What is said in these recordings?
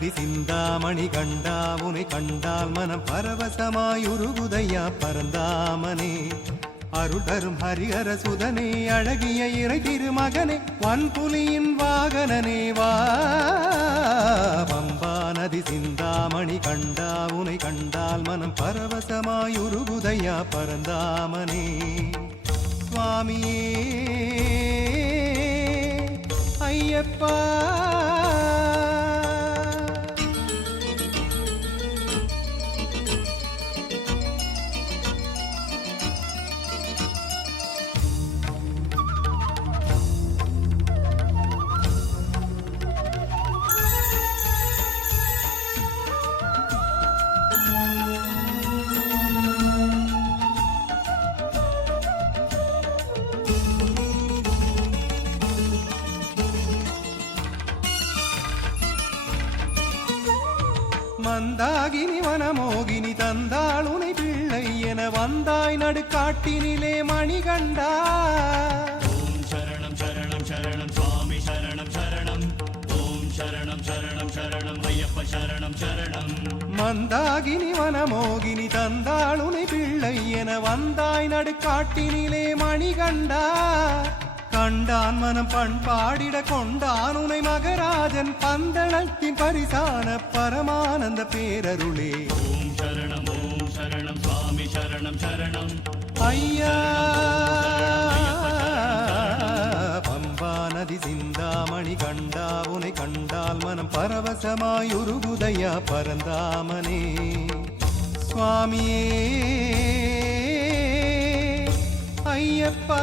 நதி சிந்தாமணி கண்டா உனை கண்டால் மனம் பரவசமாயுருகுதையா பரந்தாமனே. அருள் தரும் ஹரிஹர சுதனே அழகிய இறை திருமகனே வன்புலியின் வாகனனே வா. பம்பா நதி சிந்தாமணி கண்டா உனை கண்டால் மனம் பரவசமாயுருகுதையா பரந்தாமனே. சுவாமியே ஐயப்பா மந்தாகினி வனமோகினி தந்தாள் உனை பிள்ளை என வந்தாய் நடுக்காட்டினிலே மணிகண்டா. ஓம் சரணம் சரணம் சரணம் சுவாமி சரணம் சரணம். ஓம் சரணம் சரணம் சரணம் ஐயப்ப சரணம் சரணம். மந்தாகினி வனமோகினி தந்தாள் உனை பிள்ளை என வந்தாய் நடுக்காட்டினிலே மணிகண்டா. கண்டான் மனம் பண்பாடிட கொண்டான் உனை மகராஜன் பந்தளத்தின் பரிசான பரமானந்த பேரருளே. ஓம் சரணம் சுவாமி சரணம் சரணம். ஐயா பம்பா நதி சிந்தாமணி கண்டா உனை கண்டால் மனம் பரவசமாயுருகுதையா பரந்தாமனே. சுவாமியே ஐயப்பா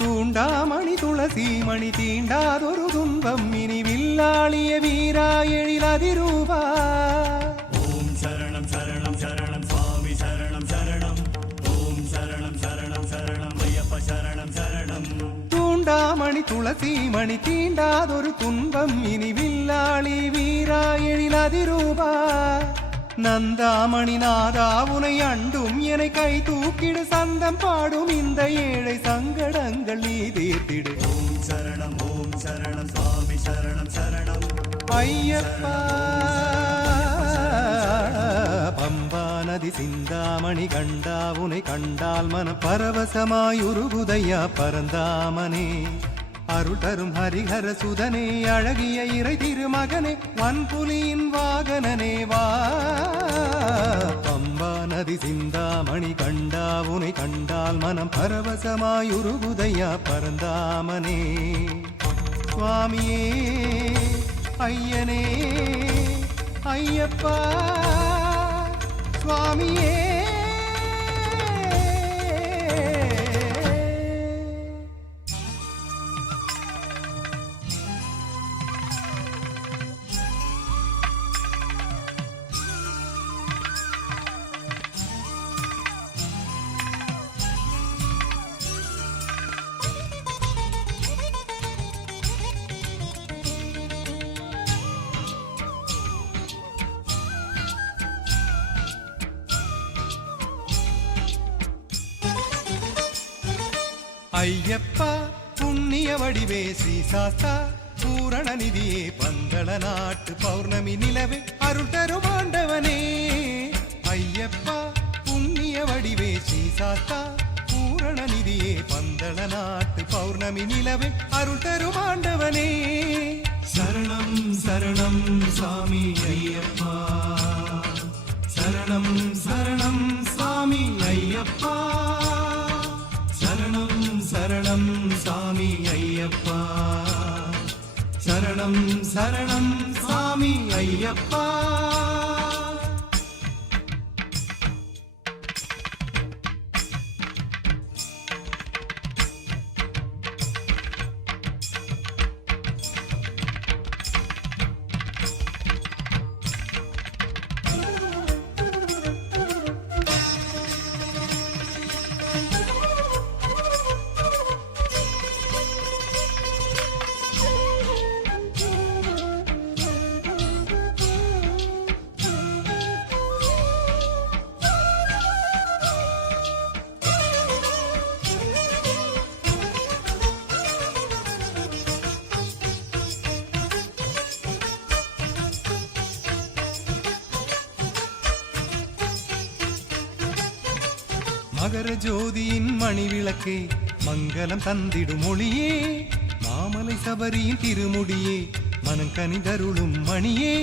தூண்டாமணி துளசி மணி தீண்டாதொரு துன்பம் இனி வில்லாளிய வீரா எழிலதிரூபா. ஓம் சரணம் சரணம் சரணம் சுவாமி சரணம் சரணம். ஓம் சரணம் சரணம் சரணம் ஐயப்ப சரணம் சரணம். தூண்டாமணி துளசி மணி தீண்டாதொரு துன்பம் இனி வில்லாளி வீரா எழிலதிரூபா. நந்தாமணி நாதா உனை அண்டும் என கை தூக்கிடு சந்தம் பாடும் இந்த ஏழை சங்கடங்கள் நீ தீர்த்திடு. ஓம் சரணம் சுவாமி சரணம் சரணம். ஐயப்பா பம்பா நதி சிந்தாமணி கண்டா உனை கண்டால் மன பரவசமாயுருகுதையா பரந்தாமனே. அருள் தரும் ஹரிஹர சுதனே அழகிய இறை திருமகனே வன்புலியின் வாகனனே வா. பம்பா நதி சிந்தாமணி கண்டா உனை கண்டால் மனம் பரவசமாயுருகுதையா பரந்தாமனே. சுவாமியே ஐயனே ஐயப்பா சுவாமியே. ஐயப்பா புண்ணிய வடிவே ஸ்ரீ சாஸ்தா பூரண நிதியே பந்தள நாட்டு பௌர்ணமி நிலவே அருள் தரும் ஆண்டவனே. ஐயப்பா புண்ணிய வடிவே ஸ்ரீ சாஸ்தா பூரண நிதியே பந்தள நாட்டு பௌர்ணமி நிலவே அருள் தரும் ஆண்டவனே. சரணம் சரணம் சாமி ஐயப்பா. சரணம் சரணம் சாமி ஐயப்பா. சரணம் சரணம் சாமி ஐயப்பா. சரணம் சரணம் சாமி ஐயப்பா. மகர ஜோதியின் மணி விளக்கே மங்களம் தந்திடும் மொழியே மாமலை சபரியின் திருமுடியே மனங்கனிதருளும் மணியே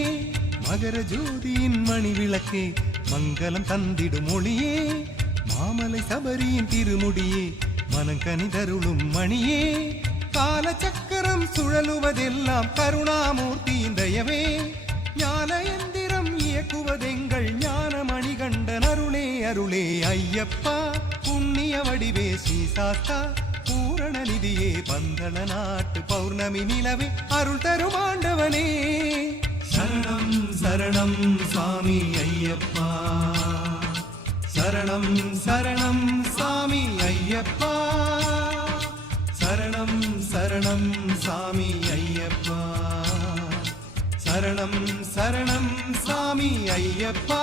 மகர ஜோதியின் மணி விளக்கே மங்களம் தந்திடும் மொழியே மாமலை சபரியின் திருமுடியே மனங்கனிதருளும் மணியே கால சக்கரம் சுழலுவதெல்லாம் கருணாமூர்த்தியின் தயவே ஞான எந்திரம் இயக்குவதெங்கள் ஞான மணிகண்டன் அருளே அருளே ஐயப்பா புண்ணிய வடிவே ஸ்ரீசாஸ்தா பூரண நிதியே பந்தள நாட்டு பௌர்ணமி நிலவே அருள் தரும் ஆண்டவனே சரணம் சரணம் சாமி ஐயப்பா சரணம் சரணம் சாமி ஐயப்பா சரணம் சரணம் சாமி ஐயப்பா சரணம் சரணம் சாமி ஐயப்பா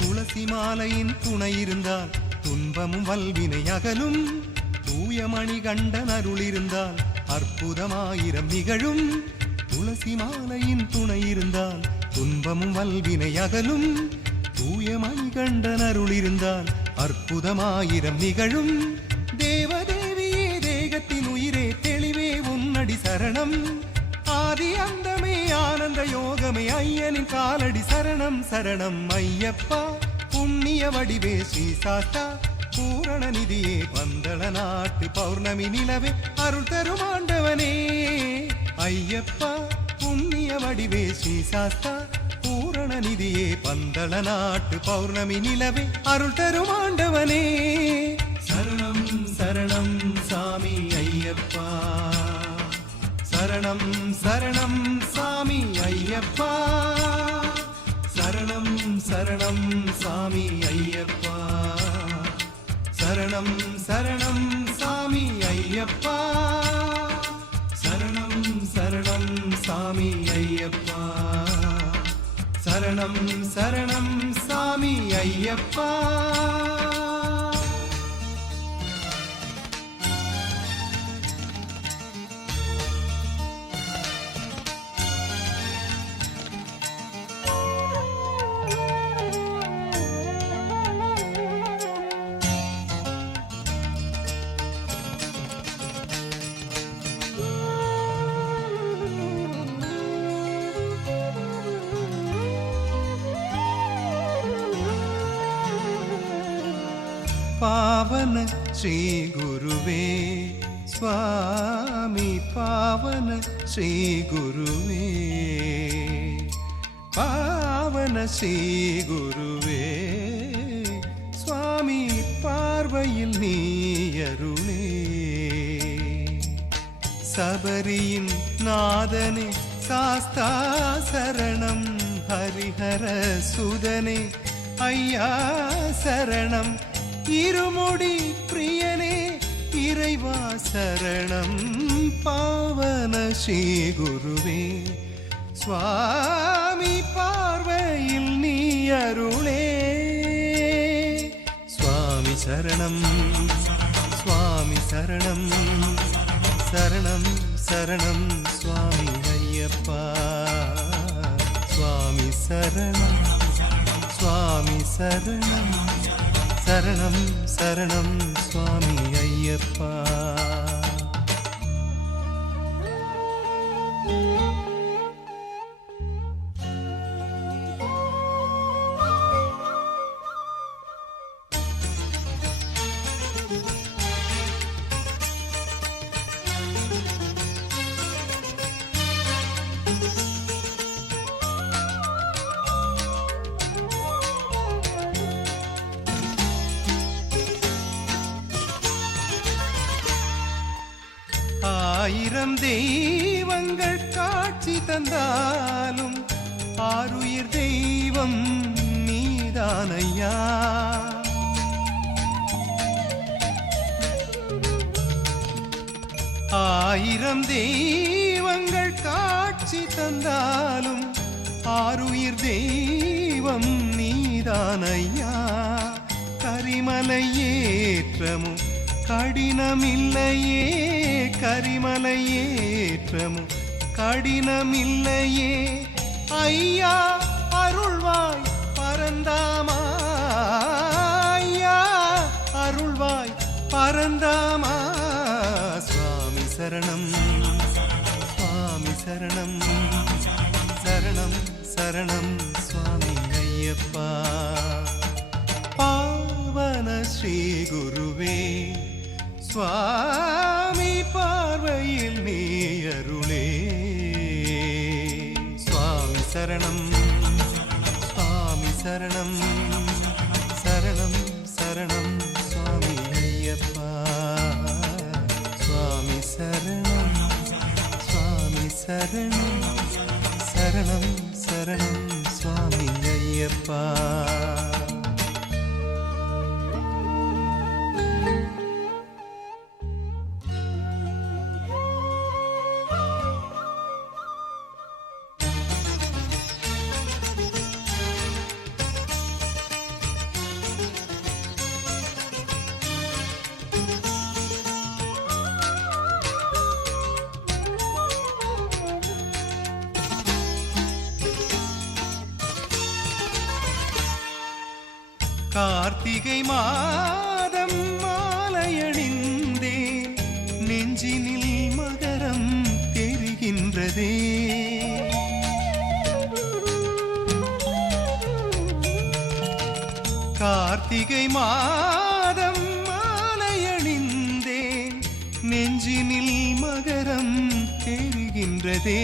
துளசி மாலையின் துணை இருந்தால் துன்பமும் வல்வினை அகலும் தூய மணிகண்டன் அருள் இருந்தால் அற்புதமாயிரம் நிகழும் துளசி மாலையின் துணை இருந்தால் துன்பமும் வல்வினை அகலும் தூய மணிகண்டன் அருள் இருந்தால் அற்புதமாயிரம் நிகழும் தேவதேவியே தேகத்தின் உயிரே தெளிவே உன்னடி சரணம் ஆதி அந்தமே ஆனந்த யோகமே ஐயனின் காலடி சரணம் சரணம் ஐயப்பா புண்ணிய வடிவே ஸ்ரீசாஸ்தா பூரண நிதியே பந்தள நாட்டு பௌர்ணமி நிலவே அருள் தரும் ஆண்டவனே ஐயப்பா புண்ணிய வடிவே ஸ்ரீசாஸ்தா பூரண நிதியே பந்தள நாட்டு பௌர்ணமி நிலவே அருள் தரும் ஆண்டவனே சரணம் சரணம் சாமி ஐயப்பா சரணம் சரணம் சாமி ஐயப்பா சரணம் சரணம் சாமி ஐயப்பா சரணம் சரணம் சாமி ஐயப்பா சரணம் சரணம் சாமி ஐயப்பா சரணம் சரணம் சாமி ஐயப்பா पावन श्री गुरुवे स्वामी पावन श्री गुरुवे पावन श्री गुरुवे स्वामी பார்வையில் நீ அருளே சபரியின் நாதனே சாஸ்தா சரணம் ஹரிஹர சுதனே ஐயா சரணம் இருமுடி பிரியனே இறைவா சரணம் பாவன ஸ்ரீ குருவே சுவாமி பார்வையில் நீ அருளே சுவாமி சரணம் சுவாமி சரணம் சரணம் சரணம் சுவாமி ஐயப்பா சுவாமி சரணம் சுவாமி சரணம் சரணம் சரணம் சுவாமி ஐயப்பா ஆயிரம் தெய்வங்கள் காட்சி தந்தாலும் ஆருயிர் தெய்வம் நீதானையா. ஆயிரம் தெய்வங்கள் காட்சி தந்தாலும் ஆருயிர் தெய்வம் நீதானையா. கரிமலை ஏற்றமும் கடினமில்லையே, கரிமலை ஏற்றமும் கடினமில்லையே. ஐயா அருள்வாய் பரந்தாமா, ஐயா அருள்வாய் பரந்தாமா. சுவாமி சரணம், சுவாமி சரணம், சரணம் சரணம் சுவாமி ஐயப்பா. பாவன ஸ்ரீ குருவே சுவாமி பார்வையில் நீ அருளே. சுவாமி சரணம், சுவாமி சரணம், சரணம் சரணம் சுவாமி ஐயப்பா. சுவாமி சரணம், சுவாமி சரணம், சரணம் சரணம் சுவாமி ஐயப்பா. கார்த்திகை மாதம் மாலையணிந்தேன், நெஞ்சினில் மகரம் தெரிகின்றதே. கார்த்திகை மாதம் மாலையணிந்தேன், நெஞ்சினில் மகரம் தெரிகின்றதே.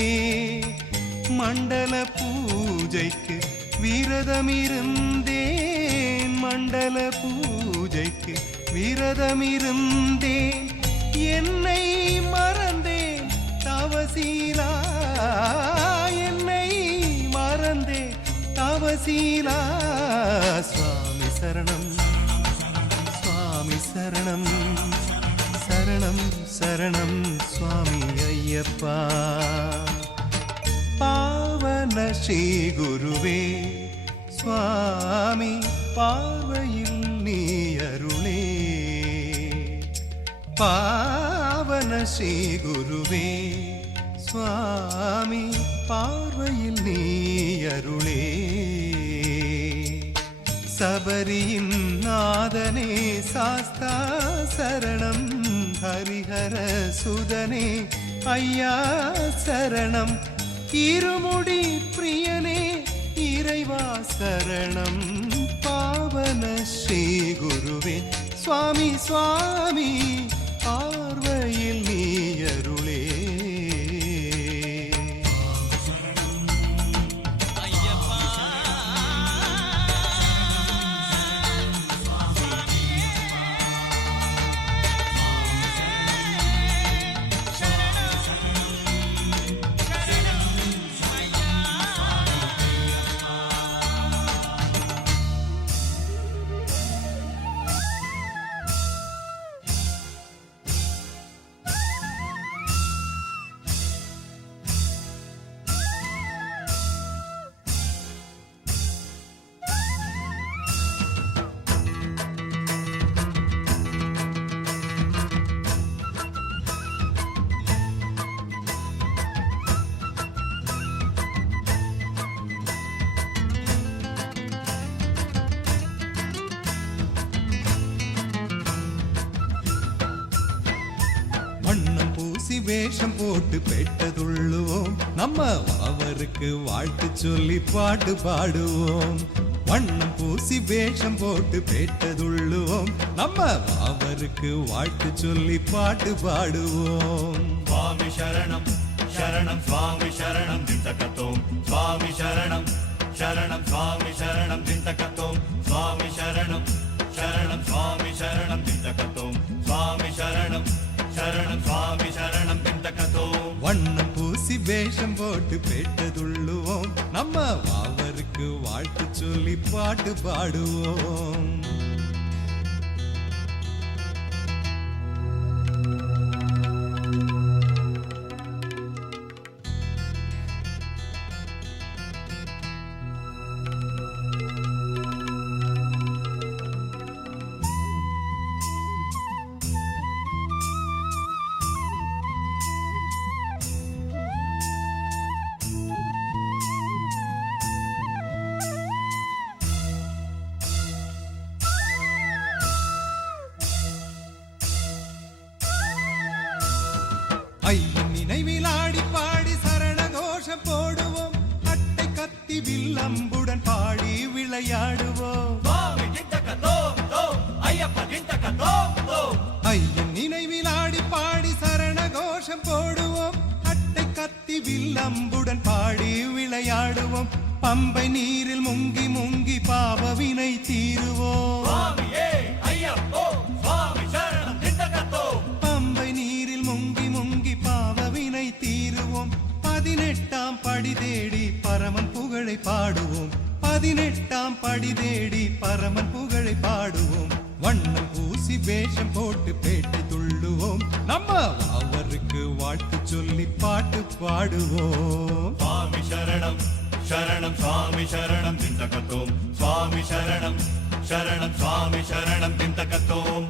மண்டல பூஜைக்கு விரதமிருந்தேன், மண்டல பூஜைக்கு விரதமிருந்தேன். என்னை மறந்தேன் தவசீலா, என்னை மறந்தேன் தவசீலா. சுவாமி சரணம், சுவாமி சரணம், சரணம் சரணம் சுவாமி ஐயப்பா. பாவன ஸ்ரீ குருவே சுவாமி பார்வையில் நீ அருளே. பாவன ஸ்ரீ குருவே சுவாமி பார்வையில் நீ அருளே. சபரியின் நாதனே சாஸ்தா சரணம், ஹரிஹர சுதனே ஐயா சரணம். இருமுடி பிரியனே இறைவா சரணம். பாவன ஸ்ரீ குருவே சுவாமி சுவாமி பார்வையில் நீ அருளே. வண்ணம் பூசி வேஷம் போட்டு பெட்டதுள்ளுவோம், நம்ம அவருக்கு வாழ்த்து சொல்லி பாட்டு பாடுவோம். வண்ணம் பூசி வேஷம் போட்டு பெட்டதுள்ளுவோம், நம்ம அவருக்கு வாழ்த்து சொல்லி பாட்டு பாடுவோம். சுவாமி சரணம் சரணம் சுவாமி சரணம் திண்டகத்தோம். சுவாமி சரணம் சரணம் சுவாமி சரணம் திண்டகத்தோம். சுவாமி சரணம் சரணம் சுவாமி சரணம் திண்டகத்தோம். சுவாமி சரணம் சரணம் சுவாமி சரணம் வேஷம் போட்டு பெட்டதுள்ளுவோம் நம்ம வாவருக்கு வாழ்த்து சொல்லி பாட்டு பாடுவோம். ஐயன் நினைவில் ஆடி பாடி சரண கோஷம் போடுவோம். அட்டை கத்தி வில்லம்புடன் பாடி விளையாடுவோம். ஐயன் நினைவில் ஆடி பாடி சரண கோஷம் போடுவோம். அட்டை கத்தி வில்லம்புடன் பாடி விளையாடுவோம். பம்பை நீரில் முங்கி முங்கி பாவவினை தீருவோம். பம்பை நீரில் முங்கி முங்கி பாவவினை தீருவோம். 18ஆம் படி தேடி பரமன் புகழை பாடுவோம். 18ஆம் படி தேடி பரமன் புகழை பாடுவோம். வண்ணம் பூசி வேஷம் போட்டு பேட்டை துள்ளுவோம். நம்ம அவருக்கு வாழ்த்து சொல்லி பாட்டு பாடுவோம். சுவாமி சரணம் சரணம் சுவாமி சரணம் திந்தகத்தோம். சுவாமி சரணம் சரணம் சுவாமி சரணம் திந்தகத்தோம்.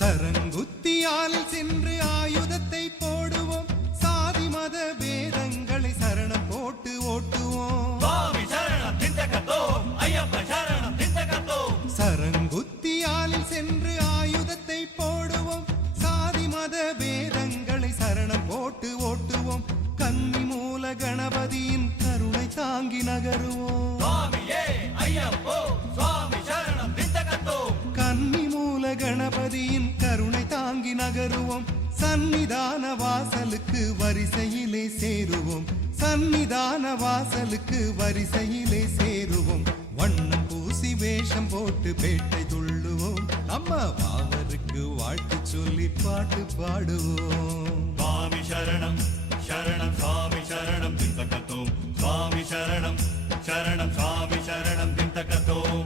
சரங்குத்தியால் சென்று ஆயுதத்தை போடுவோம். சாதி மத பேதங்களை சரணம் போட்டு ஓட்டுவோம். சுவாமி சரணம் திந்தகத்தோம். ஐயப்ப சரணம் திந்தகத்தோம். சரங்குத்தியால் சென்று ஆயுதத்தை போடுவோம். சாதி மத பேதங்களை சரணம் போட்டு ஓட்டுவோம். கன்னி மூல கணபதியின் கருணை தாங்கி நகருவோம். சுவாமியே ஐயப்போ சுவாமி சரணம் திந்தகத்தோம். கன்னி மூல கணபதியின் கருணை தாங்கி நகருவோம். சந்நிதான வாசலுக்கு வரிசையிலே சேருவோம். சந்நிதான வாசலுக்கு வரிசையிலே சேருவோம். வண்ணம் பூசி வேஷம் போட்டு பேட்டை துள்ளுவோம். நம்ம வாவருக்கு வாழ்த்து சொல்லி பாட்டு பாடுவோம். சுவாமி சரணம் சரணம் சுவாமி சரணம் திந்தகத்தோம். சுவாமி சரணம் சரணம் சுவாமி சரணம் திந்தகத்தோம்.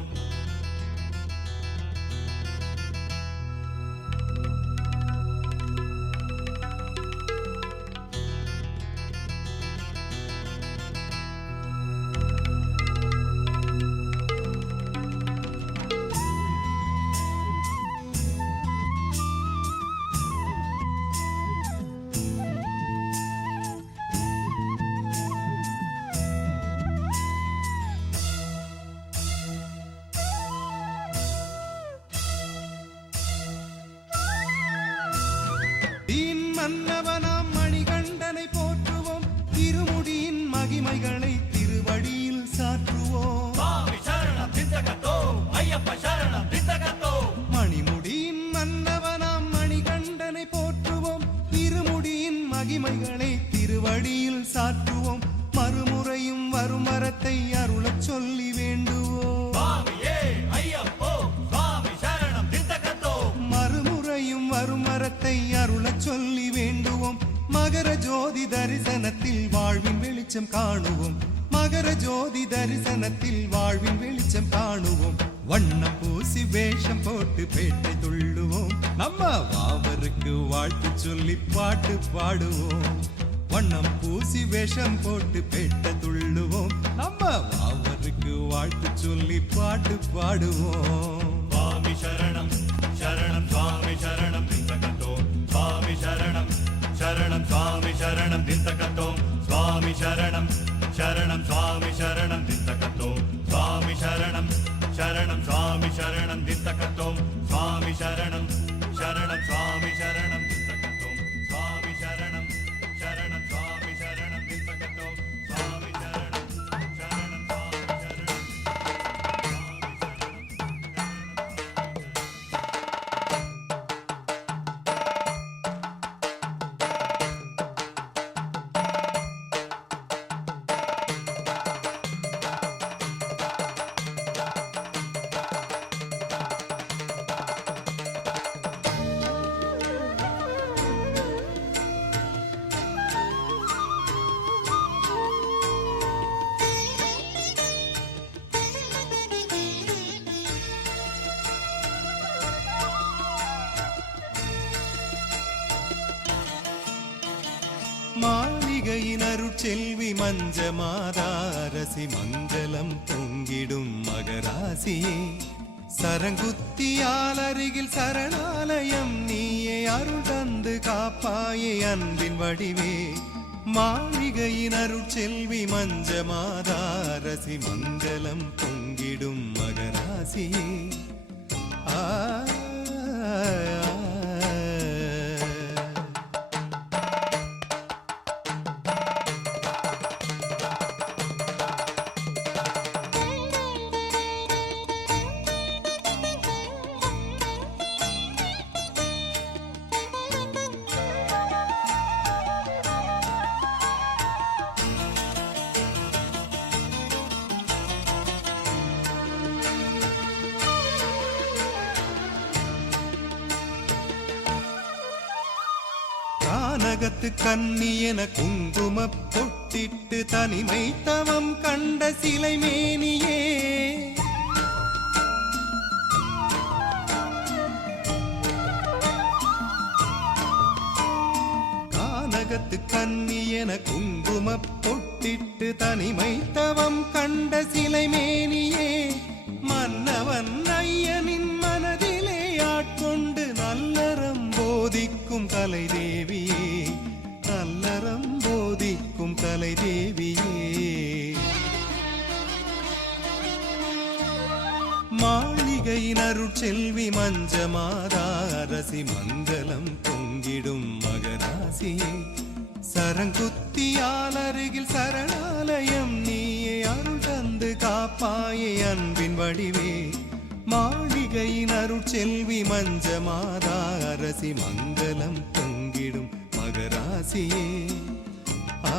மன்னவனாம் மணிகண்டனை போற்றுவோம். திருமுடியின் மகிமைகளை திருவடியில் சாற்றுவோம். சுவாமி சரணம் திந்தகத்தோம். ஐயப்ப சரணம் திந்தகத்தோம். மணிமுடியின் மன்னவனாம் மணிகண்டனை போற்றுவோம். திருமுடியின் மகிமைகளை திருவடியில் சாற்றுவோம். மறுமுறையும் வரும் வரத்தை அருளச் சொல்லி வேண்டுவோம். சுவாமியே ஐயப்போ சுவாமி சரணம் திந்தகத்தோம். மறுமுறையும் வரும் வரத்தை அருளச் சொல்லி வேண்டுவோம். மகர ஜோதி தரிசனத்தில் வாழ்வின் வெளிச்சம் காணுவோம். மகர ஜோதி தரிசனத்தில் வாழ்வின் வெளிச்சம் காணுவோம். வண்ணம் பூசி வேஷம் போட்டு பேட்டை துள்ளுவோம். நம்ம வாவருக்கு வாழ்த்து சொல்லி பாட்டு பாடுவோம். வண்ணம் பூசி வேஷம் போட்டு பேட்டை துள்ளுவோம். நம்ம வாவருக்கு வாழ்த்து சொல்லி பாட்டு பாடுவோம். சுவாமி சரணம் சரணம் சுவாமி சரணம் திந்தகத்தோம். சுவாமி சரணம் சரணம் சுவாமி சரணம் திந்தகத்தோம். சுவாமி சரணம் சரணம் சுவாமி சரணம் திந்தகத்தோம். சுவாமி சரணம் சரணம் சுவாமி சரணம் திந்தகத்தோம். சுவாமி சரணம் சரணம் அருட்செல்வி மஞ்சமாதாரசி மங்களம் பொங்கிடும் மகராசியே சரங்குத்தியால் அருகில் சரணாலயம் நீயே அருள் தந்து காப்பாயே அன்பின் வடிவே மாளிகையின் அருட்செல்வி மஞ்சமாதாரசி மங்களம் பொங்கிடும் மகராசியே ஆ கானகத்து கன்னி என குங்கும பொட்டிட்டு தனிமை தவம் கண்ட சிலை மேனியே கானகத்து கன்னி என குங்கும பொட்டிட்டு தனிமை தவம் கண்ட சிலை மேனியே மன்னவன் ஐயனின் மனதிலே ஆட்கொண்டு நல்லறம் போதிக்கும் கலை தேவியே நல்லறம் போதிக்கும் கலை தேவியே மாளிகையின் அருட்செல்வி மஞ்சமாதாரசி மங்களம் பொங்கிடும் மகராசியே சரங்குத்தியால் அருகில் சரணாலயம் நீயே அருள் தந்து காப்பாயே அன்பின் வடிவே மாளிகையின் அருட்செல்வி மஞ்சமாதாரசி மங்களம் பொங்கிடும் மகராசியே ஆ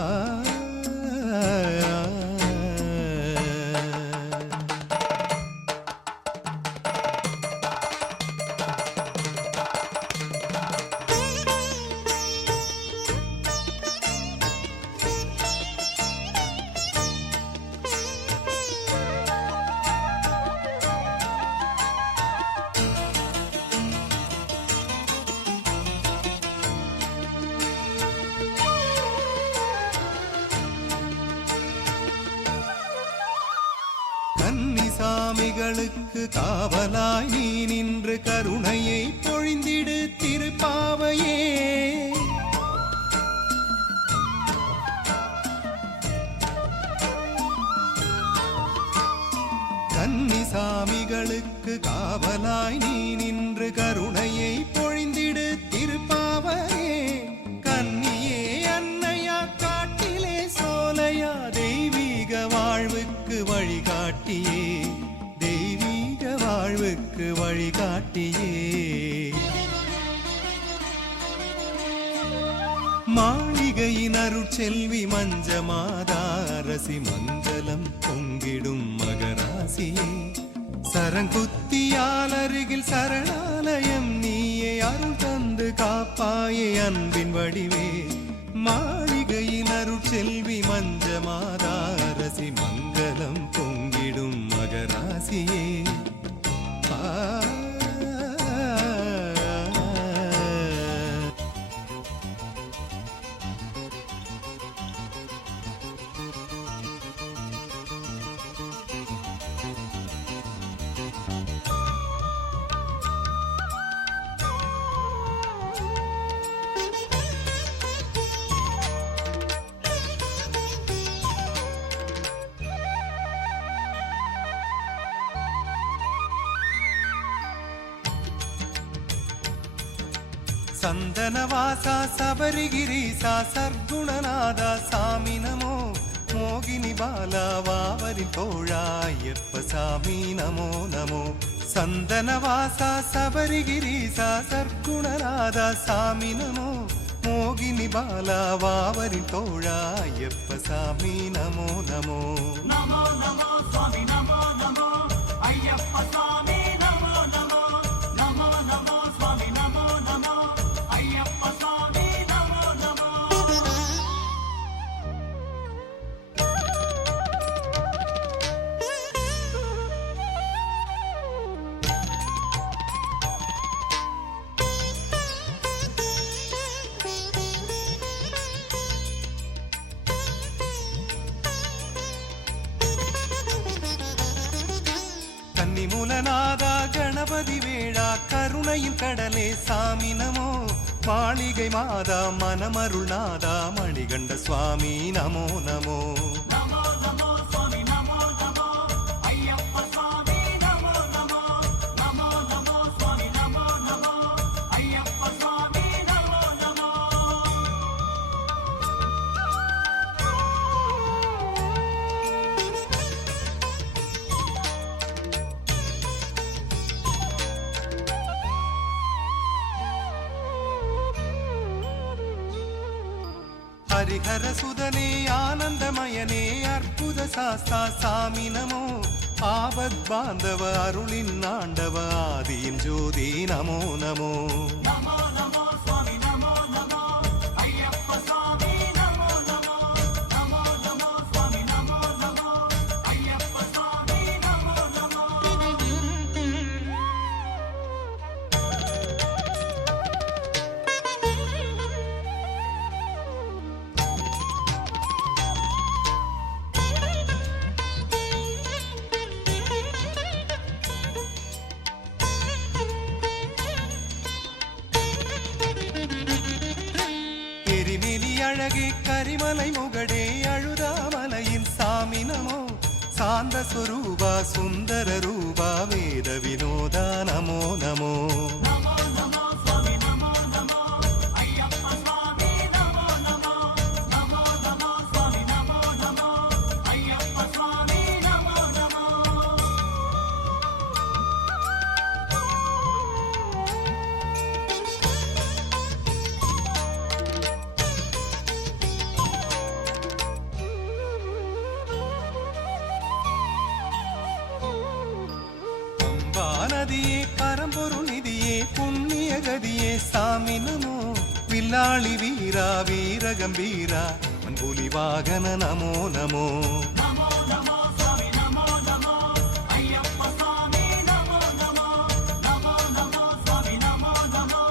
கன்னிசாமிகளுக்கு காவலாய் நீ நின்று கருணையை பொழிந்திடு திருப்பாவையே கன்னிசாமிகளுக்கு காவலாய் நீ நின்று கருணையை பொழிந்திடு திருப்பாவையே கன்னியே அன்னையா காட்டிலே சோலையா தெய்வீக வாழ்வுக்கு வழிகாட்டியே தெய்வீக வாழ்வுக்கு வழிகாட்டியே மாளிகையின் அருட்செல்வி மஞ்சமாதாரசி மங்களம் பொங்கிடும் மகராசியே சரங்குத்தியால் அருகில் சரணாலயம் நீயே அருள் தந்து காப்பாயே அன்பின் வடிவே மாளிகையின் அருட்செல்வி மஞ்சமாதாரசி மங்களம் பொங்கிடும் மகராசியே ஆ சந்தனவாசா சபரிகிரீசா சர்க்குணநாதா சாமி நமோ மோகினி பாலா வாவரி தோழாயப்ப சாமி நமோ நமோ சந்தனவாசா சபரிகிரீசா சர்க்குணநாதா சாமி நமோ மோகினி பாலா வாவரி தோழாயப்ப சாமி நமோ நமோ நமோ நமோ சுவாமி நமோ நமோ ஐயப்ப சாமி நமோ நமோ நமோ நமோ சுவாமி நமோ நமோ ஐயப்ப சாமி நமோ நமோ கரிமுலநாதா கணபதி வேளா கருணையின் கடலே சாமி நமோ மாளிகை மாதா மனமருள் நாதா மணிகண்ட சுவாமி நமோ நமோ நமோ நமோ சுவாமி நமோ நமோ ஐயப்ப சுவாமி நமோ நமோ நமோ நமோ சுவாமி நமோ நமோ ஐயப்ப சுவாமி நமோ நமோ ஹரிஹர சுதனே ஆனந்தமயனே அற்புத சாஸ்தா சாமி நமோ ஆபத் பாந்தவ அருளின் ஆண்டவ ஆதியின் ஜோதி நமோ நமோ நமோ நமோ சுவாமி நமோ நமோ ஐயப்ப சுவாமி நமோ நமோ நமோ நமோ சுவாமி நமோ நமோ ஐயப்ப சுவாமி நமோ நமோ எரிமெலி அழகே கரிமலை முகடே அழுதாமலையின் சாமி நமோ சாந்த ஸ்வரூபா சுந்தர ரூபா வேத வினோதா நமோ நமோ நமோ நமோ சுவாமி நமோ நமோ ஐயப்ப சுவாமி நமோ நமோ நமோ நமோ சுவாமி நமோ நமோ ஐயப்ப சுவாமி நமோ நமோ வானதியே பரம்பொருள் நிதியே புண்ணிய கதியே சாமி நமோ வில்லாளி வீரா வீர கம்பீரா மண்புலி வாகன நமோ நமோ நமோ நமோ சுவாமி நமோ நமோ ஐயப்ப சுவாமி நமோ நமோ நமோ நமோ சுவாமி நமோ நமோ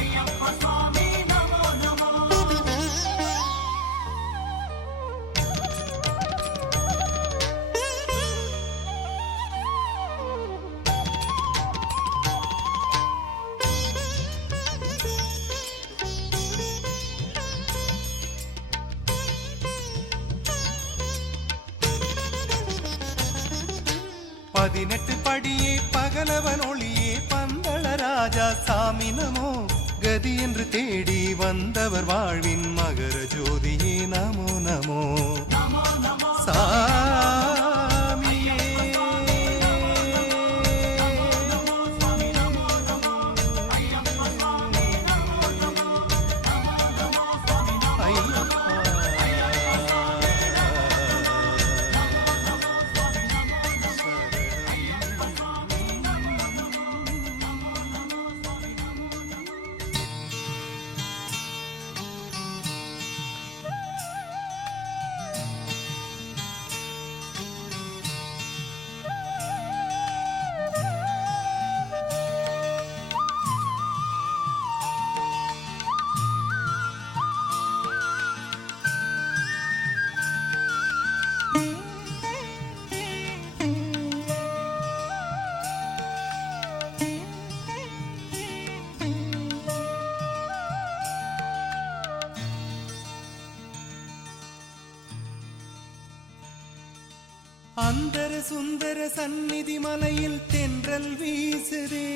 ஐயப்ப சுவாமி நமோ நமோ பதினெட்டு படியே பகலவன் ஒளியே பந்தள ராஜா சாமி நமோ கதி என்று தேடி வந்தவர் வாழ்வின் மகர ஜோதியே நமோ நமோ நமோ நமோ சாமியே நமோ சுவாமி நமோ நமோ ஐயப்ப சுவாமி நமோ நமோ நமோ நமோ சுவாமி நமோ ஐயப்பா அந்தர சுந்தர சந்நிதி மலையில் தென்றல் வீசுதே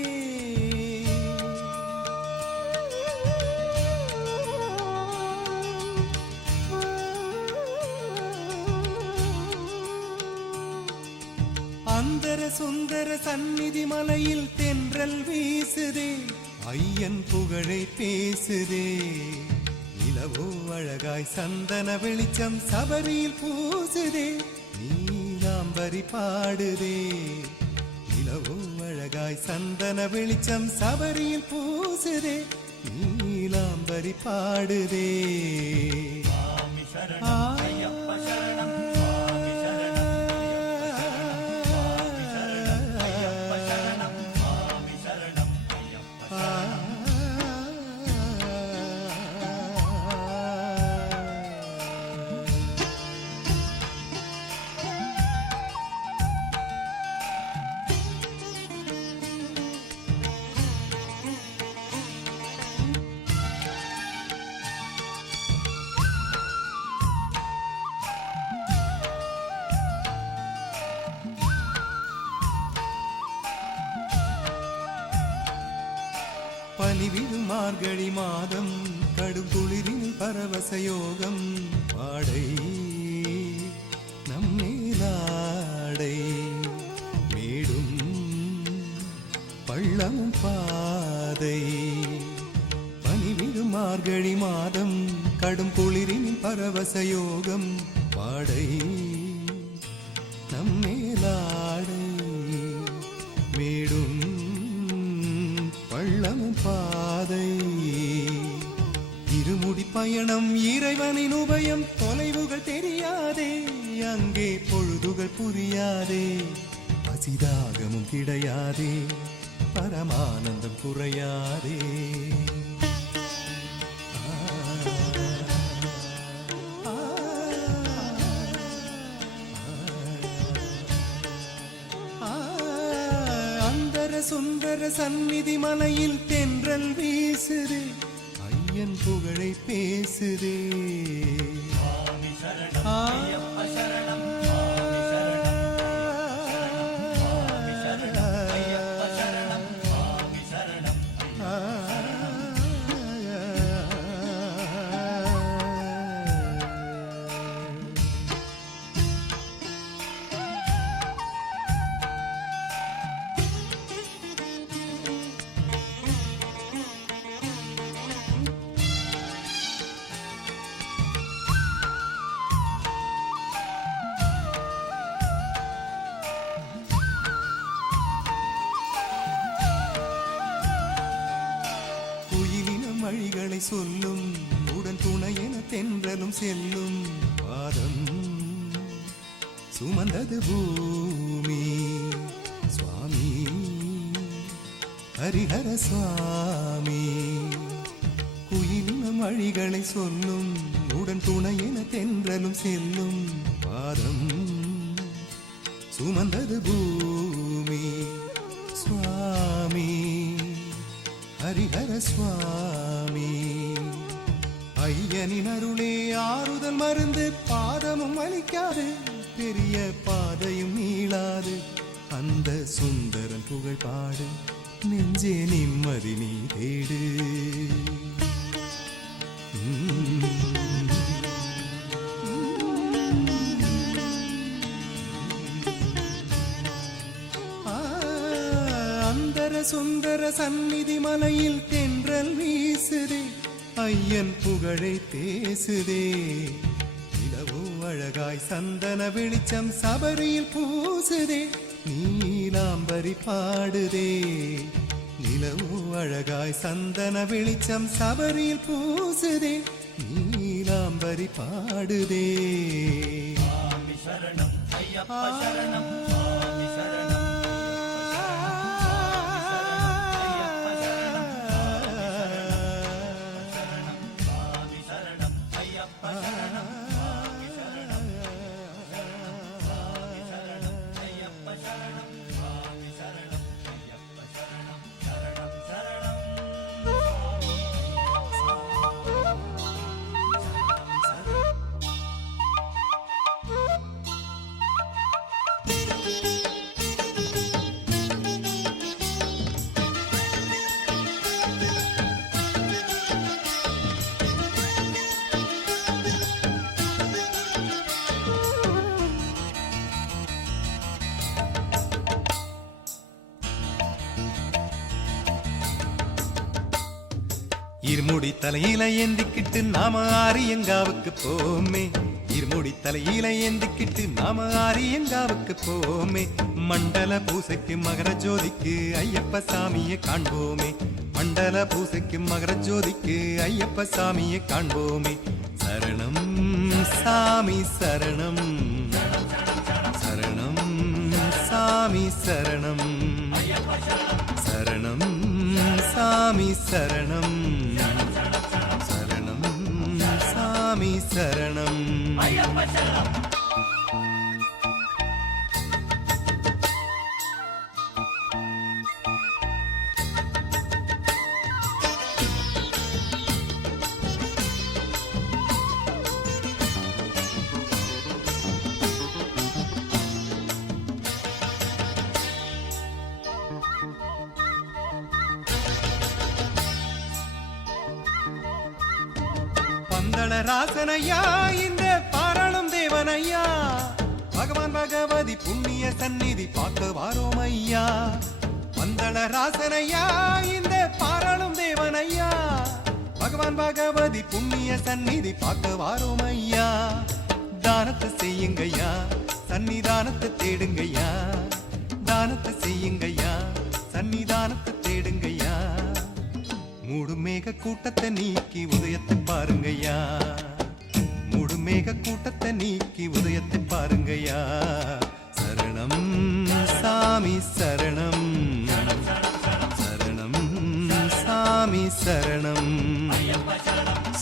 அந்தர சுந்தர சந்நிதி மலையில் தென்றல் வீசுதே ஐயன் புகழை பேசுதே நிலவோ அழகாய் சந்தன வெளிச்சம் சபரியில் பூசுதே நீலாம்பரி பாடுதே நிலவோ அழகாய் சந்தன வெளிச்சம் சபரியில் பூசுதே நீலாம்பரி பாடுதே சுவாமி சரணம் ஐயப்ப சரணம் சுவாமி சரணம் ஐயப்ப சரணம் சுவாமி சரணம் ஐயப்ப பனிவிடும் மார்கழி மாதம் கடும் குளிரில் பரவச யோகம் பாடை நம்மேலாடை மேடும் பள்ளமும் பாதை பனிவிடும் மார்கழி மாதம் கடும் குளிரின் பரவச யோகம் பாடை நம்மேலாடை மேடும் பள்ளமும் பாதை இருமுடி பயணம் இறைவனின் உபயம் தொலைவுகள் தெரியாதே அங்கே பொழுதுகள் புரியாதே பசிதாகமும் கிடையாதே பரமானந்தம் குறையாதே அந்தர சுந்தர சந்நிதி மலையில் தென்றல் வீசுதே ஐயன் புகழை பேசுதே வழிகளை சொல்லும் உடன் துணையென தென்றலும் செல்லும் பாதம் சுமந்தது பூமி சுவாமி ஹரிஹர சுவாமி குயிலினம் வழிகளை சொல்லும் உடன் துணையென தென்றலும் செல்லும் பாதம் சுமந்தது பூமி சுவாமி ஹரிஹர சுவாமி ஐயனின் அருளே ஆறுதல் மருந்து பாதமும் அளிக்காது பெரிய பாதையும் நீளாது அந்த சுந்தரன் புகழ் பாடு நெஞ்சே நிம்மதி நீ தேடு அந்தர சுந்தர சந்நிதி மலையில் தென்றல் வீசுதே ஐயன் புகழை பேசுதே நிலவோ அழகாய் சந்தன வெளிச்சம் சபரியில் பூசுதே நீலாம்பரி பாடுதே நிலவோ அழகாய் சந்தன வெளிச்சம் சபரியில் பூசுதே நீலாம்பரி பாடுதே சரணம் ஐயப்ப சரணம் இருமுடி தலையில ஏந்திக்கிட்டு நாம ஆரியங்காவுக்கு போமே இருமுடி தலையில ஏந்திக்கிட்டு நாம ஆரியங்காவுக்கு போமே மண்டல பூசைக்கு மகர ஜோதிக்கு ஐயப்ப சாமியை காண்போமே மண்டல பூசைக்கு மகர ஜோதிக்கு ஐயப்ப சாமியை காண்போமே சரணம் சாமி சரணம் சரணம் சாமி சரணம் சரணம் சாமி சரணம் சரணம் சாமி சரணம் பந்தள ராசனையா இந்த பாராளும் தேவனையா பகவான் பகவதி புண்ணிய சந்நிதி பார்க்க வாரோம் ஐயா பந்தள ராசனையா இந்த பாராளும் தேவனையா பகவான் பகவதி புண்ணிய சந்நிதி பார்க்க வாரோம் ஐயா தானத்தை செய்யுங்கய்யா சன்னிதானத்தை தேடுங்கய்யா தானத்தை செய்யுங்கய்யா சன்னிதானத்தை தேடுங்கய்யா மூடுமேக கூட்டத்தை நீக்கி உதயத்தை பாருங்கய்யா மூடுமேக கூட்டத்தை நீக்கி உதயத்தை பாருங்கய்யா சரணம் சாமி சரணம் சரணம் சாமி சரணம்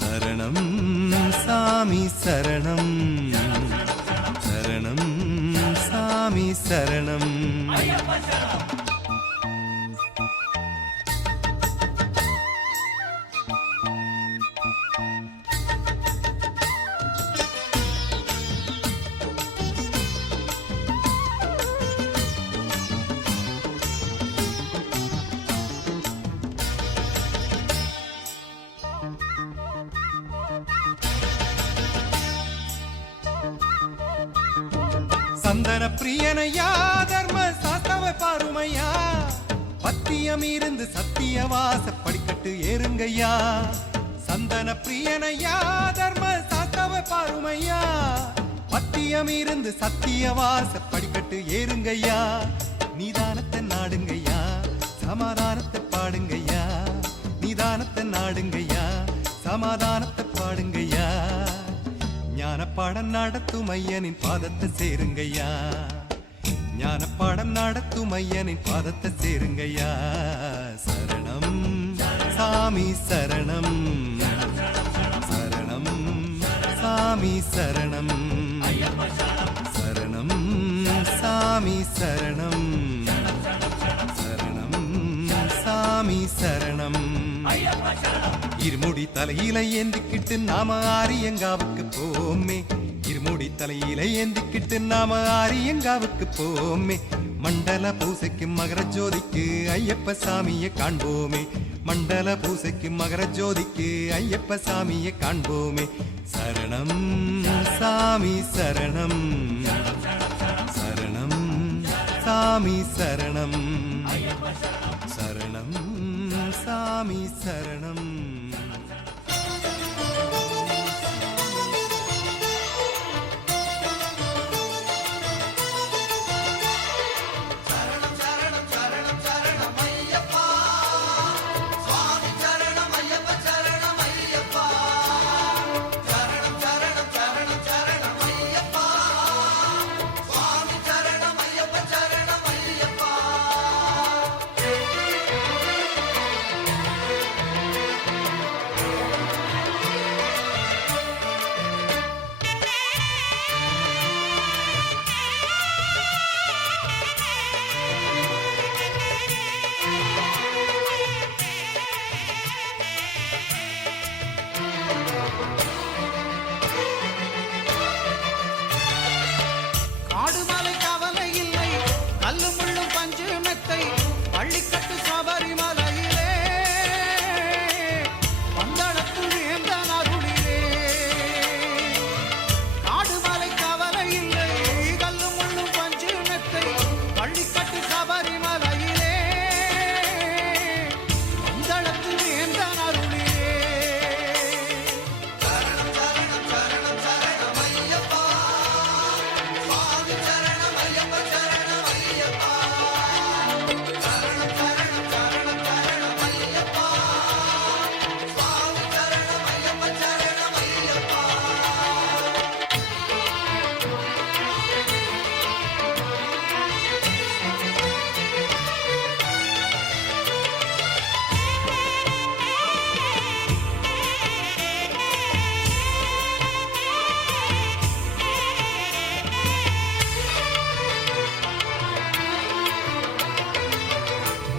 சரணம் சாமி சரணம் சரணம் சாமி சரணம் சந்தன பிரியனையா தர்ம சாஸ்தாவை பாருமையா பத்தியம் இருந்து சத்தியவாச படிக்கட்டு ஏறுங்கய்யா சந்தன பிரியனையா தர்ம சாஸ்தாவை பாருமையா பத்தியம் இருந்து சத்தியவாச படிக்கட்டு ஏறுங்கய்யா நிதானத்தை நாடுங்கய்யா சமாதானத்தை பாடுங்கய்யா நிதானத்தை நாடுங்கய்யா சமாதானத்தை பாடுங்கய்யா ஞானப்பாடம் நடத்தும் ஐயனின் பாதத்தை சேருங்கய்யா ஞானப்பாடம் நடத்தும் ஐயனின் பாதத்தை சேருங்கய்யா சரணம் சாமி சரணம் சரணம் சாமி சரணம் சரணம் சாமி சரணம் சரணம் சாமி சரணம் இருமுடி தலையில ஏந்திக்கிட்டு நாம ஆரியங்காவுக்கு போமே இருமுடி தலையில ஏந்திக்கிட்டு நாம ஆரியங்காவுக்கு போமே மண்டல பூசைக்கு மகர ஜோதிக்கு ஐயப்ப சாமியை காண்போமே மண்டல பூசைக்கு மகர ஜோதிக்கு ஐயப்ப சாமியை காண்போமே சரணம் சாமி சரணம் சரணம் சாமி சரணம் சரணம் சாமி சரணம்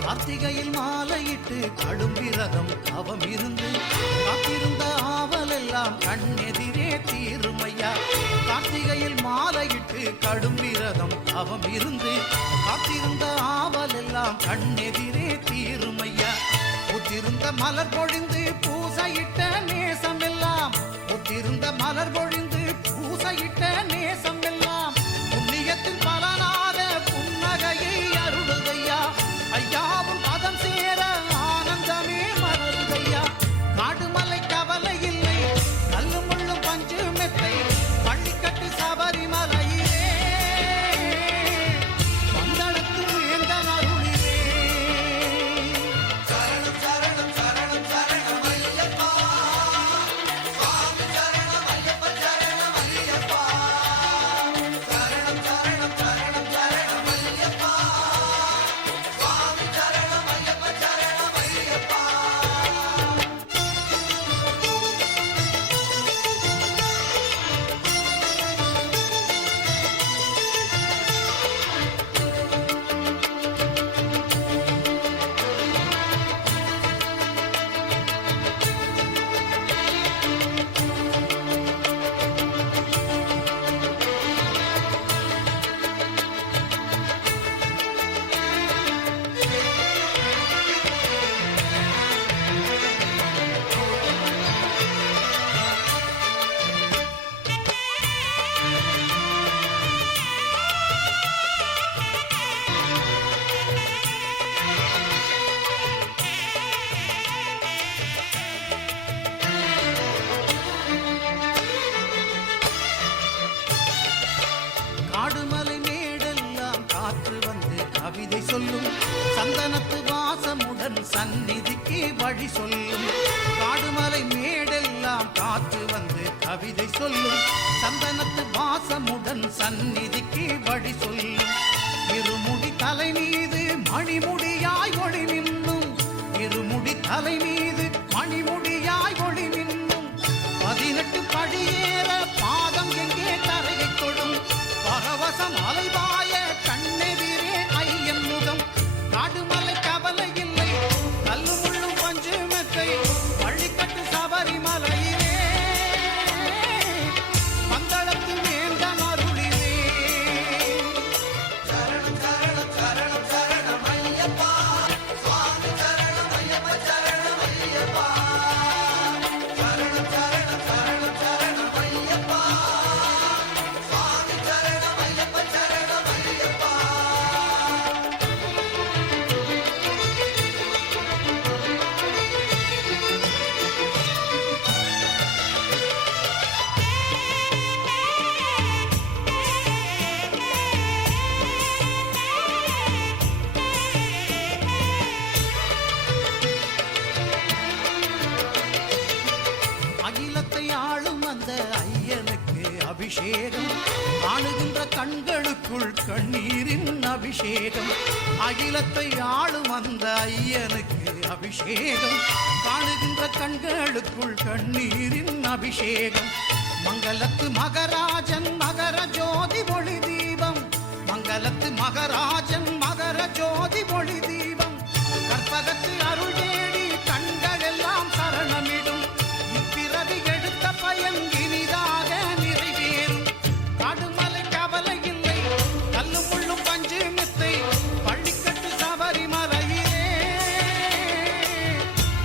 கார்த்திகையில் மாலையிட்டு கடும் விரதம் அவம் இருந்து காத்திருந்த ஆவல் எல்லாம் கண்ணெதிரே தீருமையா கார்த்திகையில் மாலையிட்டு கடும் விரதம் அவம் இருந்து காத்திருந்த ஆவல் எல்லாம் கண்ணெதிரே தீருமையா புத்திருந்த மலர் பொழிந்து பூசையிட்ட நேசம் எல்லாம் பூத்திருந்த மலர் பொழிந்து பூசையிட்ட நேசம் எல்லாம் புண்ணியத்தின் பலனாக புன்னகையை அருளுதையா ஐயாவும் பதம் சேர ஆனந்தமே மலருதையா காடுமலை கவலை இல்லை கல்லு முள்ளும் பஞ்சு மெத்தை பள்ளிக்கட்டு சபரிமலையிலே வந்தளத்து வேந்தன் அருளிலே சரணம் சரணம் சரணம் சரணம் ஐயப்பா சுவாமி சரணம் ஐயப்ப சரணம் ஐயப்பா சரணம் சரணம் சரணம் சரணம் ஐயப்பா சுவாமி சரணம் ஐயப்ப சரணம் ஐயப்பா காடுமலை மேடெல்லாம் காற்று வந்து கவிதை சொல்லும் சந்தனத்து வாசமுடன் சந்நிதிக்கு வழி சொல்லும் காடுமலை மேடெல்லாம் காற்று வந்து கவிதை சொல்லும் சந்தனத்து வாசமுடன் சந்நிதிக்கு வழி சொல்லும் இருமுடி தலை மீது மணிமுடியாய் ஒளி நின்னும் இருமுடி தலை மீது மணிமுடியாய் ஒளி நின்னும் 18 படியேற பாதம் எங்கே தரையை தொடும் பரவசம் அலைவாய கண்ணெதிரே ஐயன் முகம் காடுமலை கவலை இல்லை கல்லு முள்ளும் பஞ்சு மெத்தை பள்ளிக்கட்டு சபரிமலையிலே பந்தளத்து வேந்தன் அருளிலே சரணம் சரணம் சரணம் சரணம் ஐயப்பா சுவாமி சரணம் ஐயப்ப சரணம் ஐயப்பா சரணம் சரணம் சரணம் சரணம் ஐயப்பா சுவாமி சரணம் ஐயப்ப சரணம் ஐயப்பா அகிலத்தை ஆளும் அந்த ஐயனுக்கு அபிஷேகம் ஆளுகின்ற கண்களுக்குள் கண்ணீரின் அபிஷேகம் அகிலத்தை ஆளும் அந்த ஐயனுக்கு அபிஷேகம் காணுகின்ற கண்களுக்குள் கண்ணீரின் அபிஷேகம் மங்களத்து மகராஜன் மகர ஜோதி ஒளி தீபம் மங்களத்து மகராஜன் மகர ஜோதி ஒளி தீபம் கற்பகத்து அருள் தேடி கண்கள் எல்லாம் சரணமிடும் இப்பிறவி எடுத்த பயன் இனிதாக நிறைவேறும் காடுமலை கவலை இல்லை கல்லு முள்ளும் பஞ்சு மெத்தை பள்ளிக்கட்டு சபரிமலையிலே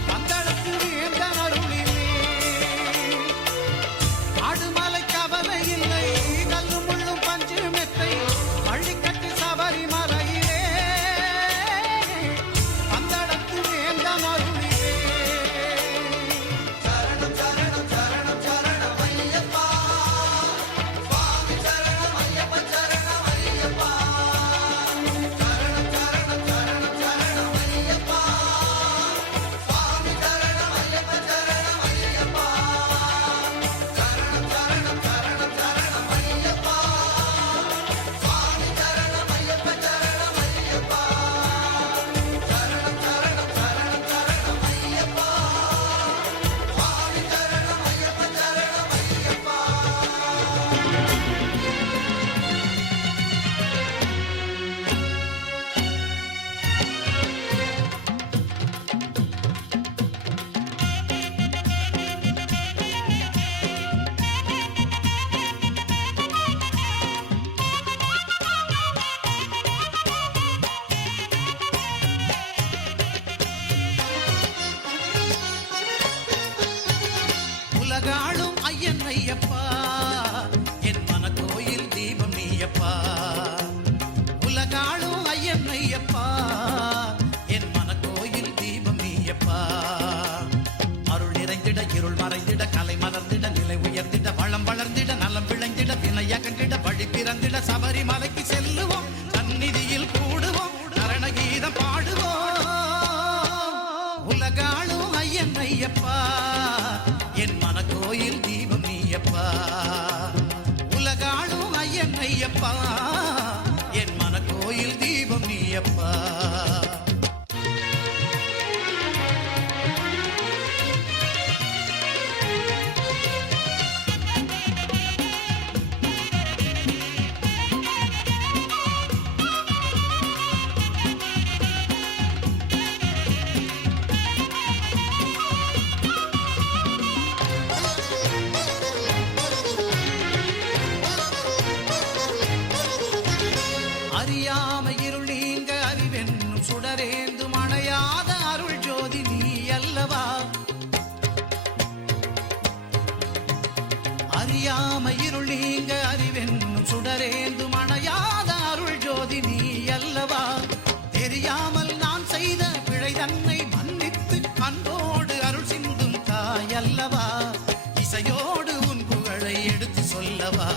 பந்தளத்து வேந்தன் அருளிலே காடுமலை கவலை இல்லை கல்லு முள்ளும் பஞ்சு மெத்தை பள்ளிக்கட்டு சபரிமலையிலே பந்தளத்து வேந்தன் அருளிலே சரணம் சரணம் சரணம் சரணம் ஐயப்பா சுவாமி சரணம் ஐயப்ப சரணம் ஐயப்பா சரணம் சரணம் சரணம் சரணம் ஐயப்பா சுவாமி சரணம் ஐயப்ப சரணம் ஐயப்பா சரணம் சரணம் சரணம் சரணம் ஐயப்பா சுவாமி சரணம் ஐயப்ப சரணம் ஐயப்பா சரணம் சரணம் சரணம் சரணம் ஐயப்பா சுவாமி சரணம் ஐயப்ப சரணம் ஐயப்பா உலகாளும் ஐயன் நீயப்பா என் மனக்கோயில் தீபம் நீயப்பா உலகாளும் ஐயன் ஐயப்பா என் மனக்கோயில் தீபம் நீயப்பா அறியாம இருள் நீங்க அறிவென்னும் சுடரேந்தும் அணையாத அருள் ஜோதி நீ அல்லவா அறியாம இருள் நீங்க அறிவென்னும் சுடரேந்தும் அணையாத அருள் ஜோதி நீ அல்லவா தெரியாமல் நான் செய்த பிழை தன்னை மன்னித்து அன்போடு அருள் சிந்தும் தாய் அல்லவா இசையோடு உன் புகழை எடுத்து சொல்லவா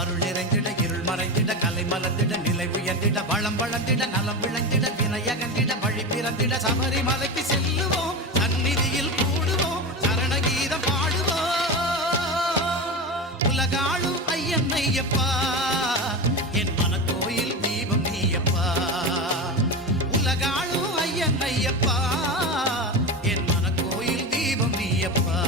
அருள் நிறைந்திட இருள் மறைந்திட கலை மலர்ந்திட நிலை உயர்ந்திட வளம் வளர்ந்திட நலம் விளைந்திட வினையகந்திட வழி பிறந்திட சபரிமலைக்கு செல்லுவோம் சந்நிதியில் கூடுவோம் சரணகீதம் பாடுவோம் உலகாளும் ஐயன் ஐயப்பா என் மனக்கோயில் தீபம் நீயப்பா உலகாளும் ஐயன் ஐயப்பா என் மனக்கோயில் தீபம் நீயப்பா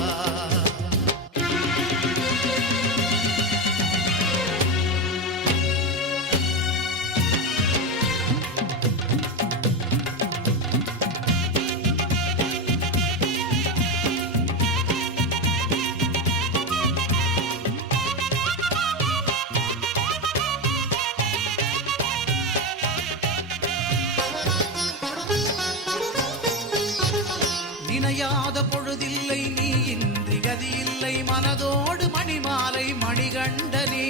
நினையாத பொழுதில்லை நீ இன்றி கதியில்லை மனதோடு மணிமாலை மணிகண்டனே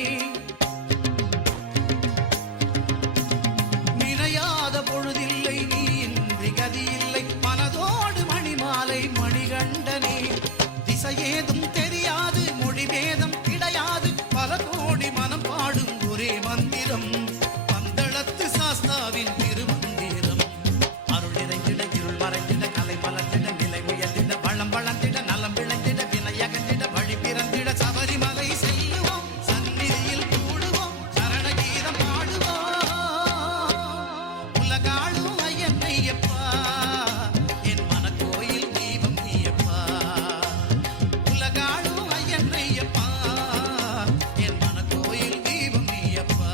நினையாத பொழுதில்லை நீ இன்றி கதியில்லை மனதோடு மணிமாலை மணிகண்டனே திசையேதும் தெரியாது மொழி வேதம் கிடையாது பல கோடி மனம் பாடும் ஒரே மந்திரம் பந்தளத்து சாஸ்தாவின் திருமந்திரம் அருள் நிறைந்திட இருள் மறைந்திட கலை மலர்ந்திட நிலை உயர்ந்திட வளம் வளர்ந்திட நலம் விளைந்திட வினையகந்திட வழி பிறந்திட சபரிமலை செல்லுவோம் சந்நிதியில் கூடுவோம் சரணகீதம் பாடுவோம் உலகாளும் ஐயன் ஐயப்பா என் மனக்கோயில் தீபம் நீயப்பா உலகாளும் ஐயன் ஐயப்பா என் மனக்கோயில் தீபம் நீயப்பா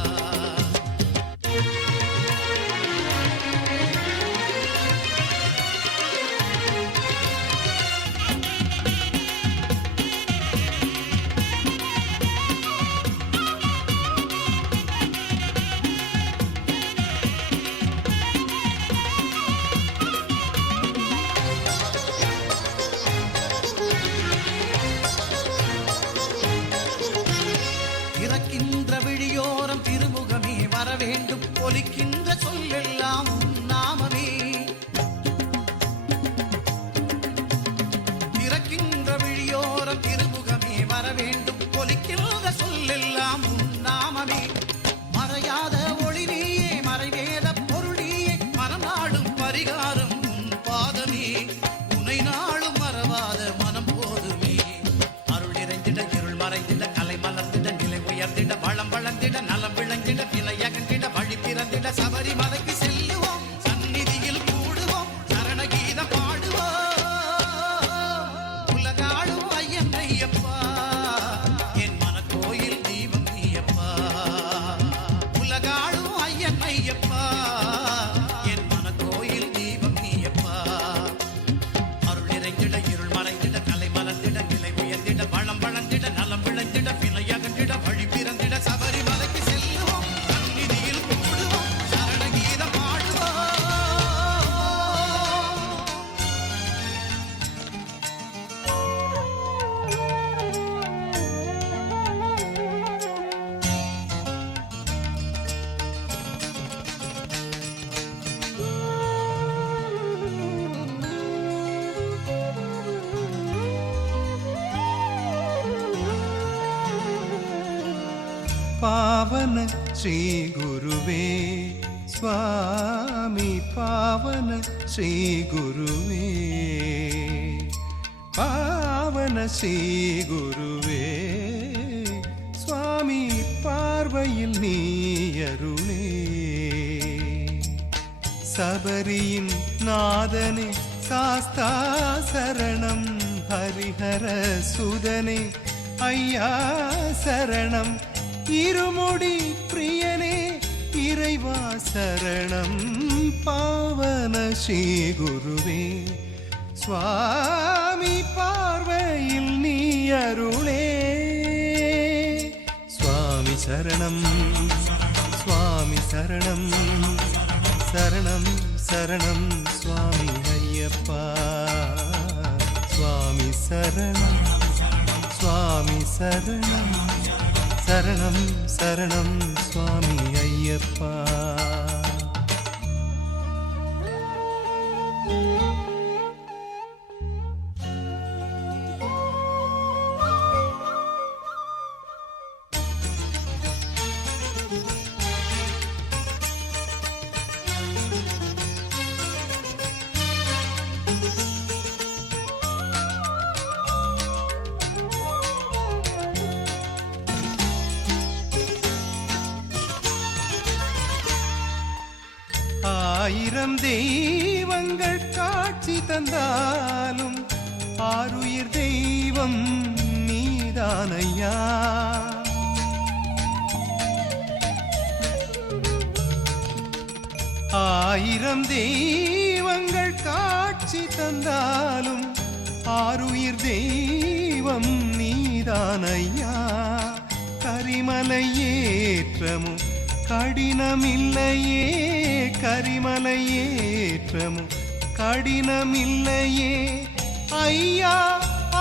திறக்கின்ற விழியோரம் திருமுகமே வர வேண்டும் ஒலிக்கின்ற சொல்லெல்லாம் உன் நாமமே திறக்கின்ற விழியோரம் திருமுகமே வர வேண்டும் ஒலிக்கின்ற சொல்லெல்லாம் உன் நாமமே மறையாத ஒளி நீயே மறைவேத பொருள் நீயே மனநாடும் பரிகாரம் உன் பாதமே உனை நாளும் மறவாத மனம் போதுமே அருள் நிறைந்திட இருள் மறைந்திட கலை மலர்ந்திட நிலை உயர்ந்திட வளம் வளர்ந்திட நலம் விளைந்திட வினையகந்திட வழி பிறந்திட சபரிமலைக்கு செல்லுவோம் சந்நிதியில் கூடுவோம் சரணகீதம் பாடுவோம் உலகாளும் ஐயன் ஐயப்பா என் மனக்கோயில் தீபம் நீயப்பா உலகாளும் ஐயன் ஐயப்பா என் மனக்கோயில் தீபம் நீயப்பா அருள் நிறைந்திட இருள் மறைந்திட கலை மலர்ந்திட நிலை உயர்ந்திட வளம் வளர்ந்திட நலம் விளைந்திட வினையகந்திட வழி பிறந்திட சபரிமலைக்கு செல்லுவோம் சந்நிதியில் கூடுவோம் சரணகீதம் பாடுவோம் ಪಾವನ ಶ್ರೀ ಗುರುವೇ ಸ್ವಾಮಿ ಪಾವನ ಶ್ರೀ ಗುರುವೇ பாவன ஸ்ரீ குருவே சுவாமி பார்வையில் நீ அருளே சபரியின் நாதனே சாஸ்தா சரணம் ஹரிஹர சுதனே ஐயா சரணம் இருமுடி பிரியனே இறைவா சரணம் பாவன ஸ்ரீ குருவே சுவாமி பார்வையில் நீ அருளே சுவாமி சரணம் சுவாமி சரணம் சரணம் சரணம் சுவாமி ஐயப்பா சுவாமி சரணம் சுவாமி சரணம் சரணம் சரணம் சுவாமி ஐயப்பா ஆயிரம் தெய்வங்கள் காட்சி தந்தாலும் ஆருயிர் தெய்வம் நீதானையா ஆயிரம் தெய்வங்கள் காட்சி தந்தாலும் ஆருயிர் தெய்வம் நீதானையா கரிமலை ஏற்றமும் கடினமில்லையே கரிமலை ஏற்றமும் கடினமில்லையே ஐயா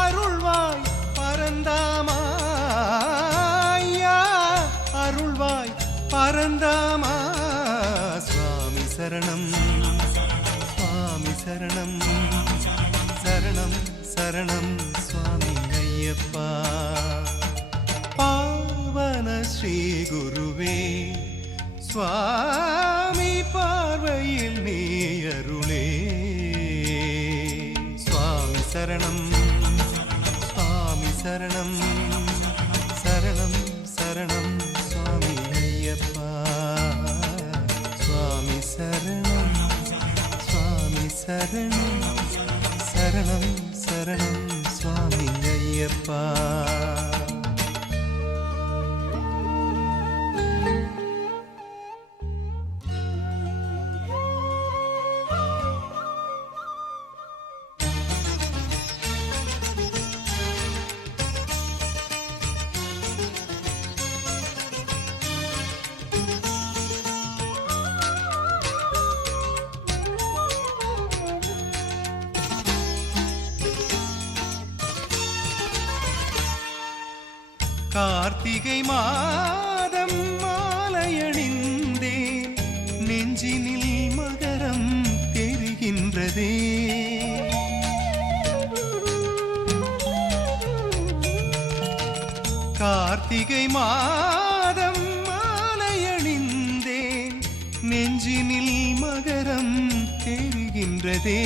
அருள்வாய் பரந்தாமா ஐயா அருள்வாய் பரந்தாமா சுவாமி சரணம் சுவாமி சரணம் சரணம் சரணம் சுவாமி ஐயப்பா பாவன ஸ்ரீ குருவே சுவாமி பார்வையில் நீ அருளே சுவாமி சரணம் சுவாமி சரணம் சரணம் சரணம் சுவாமி ஐயப்பா சுவாமி சரணம் சுவாமி சரணம் சரணம் சரணம் சுவாமி ஐயப்பா கார்த்திகை மாதம் மாலையணிந்தேன் நெஞ்சினில் மகரம் தெரிகின்றதே கார்த்திகை மாதம் மாலையணிந்தேன் நெஞ்சினில் மகரம் தெரிகின்றதே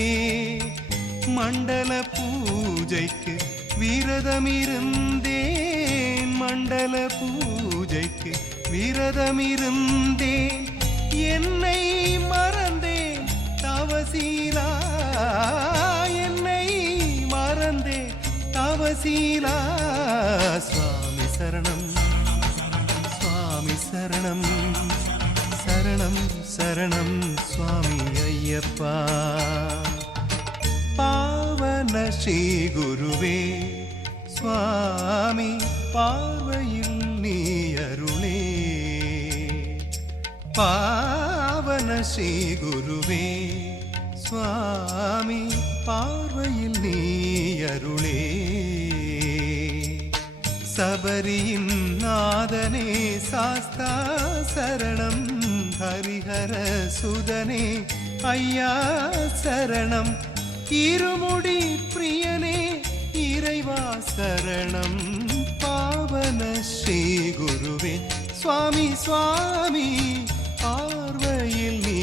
மண்டல பூஜைக்கு விரதமிருந்தேன் மண்டல பூஜைக்கு விரதமிருந்தேன் என்னை மறந்தேன் தவசீலா என்னை மறந்தேன் தவசீலா சுவாமி சரணம் சுவாமி சரணம் சரணம் சரணம் சுவாமி ஐயப்பா பாவன ஸ்ரீ குருவே சுவாமி பார்வையில் நீ அருளே பாவன ஸ்ரீ குருவே சுவாமி பார்வையில் நீ அருளே சபரியின் நாதனே சாஸ்தா சரணம் ஹரிஹர சுதனே ஐயா சரணம் இருமுடி பிரியனே இறைவா சரணம் பாவன ஸ்ரீ குருவே சுவாமி சுவாமி பார்வையில் நீ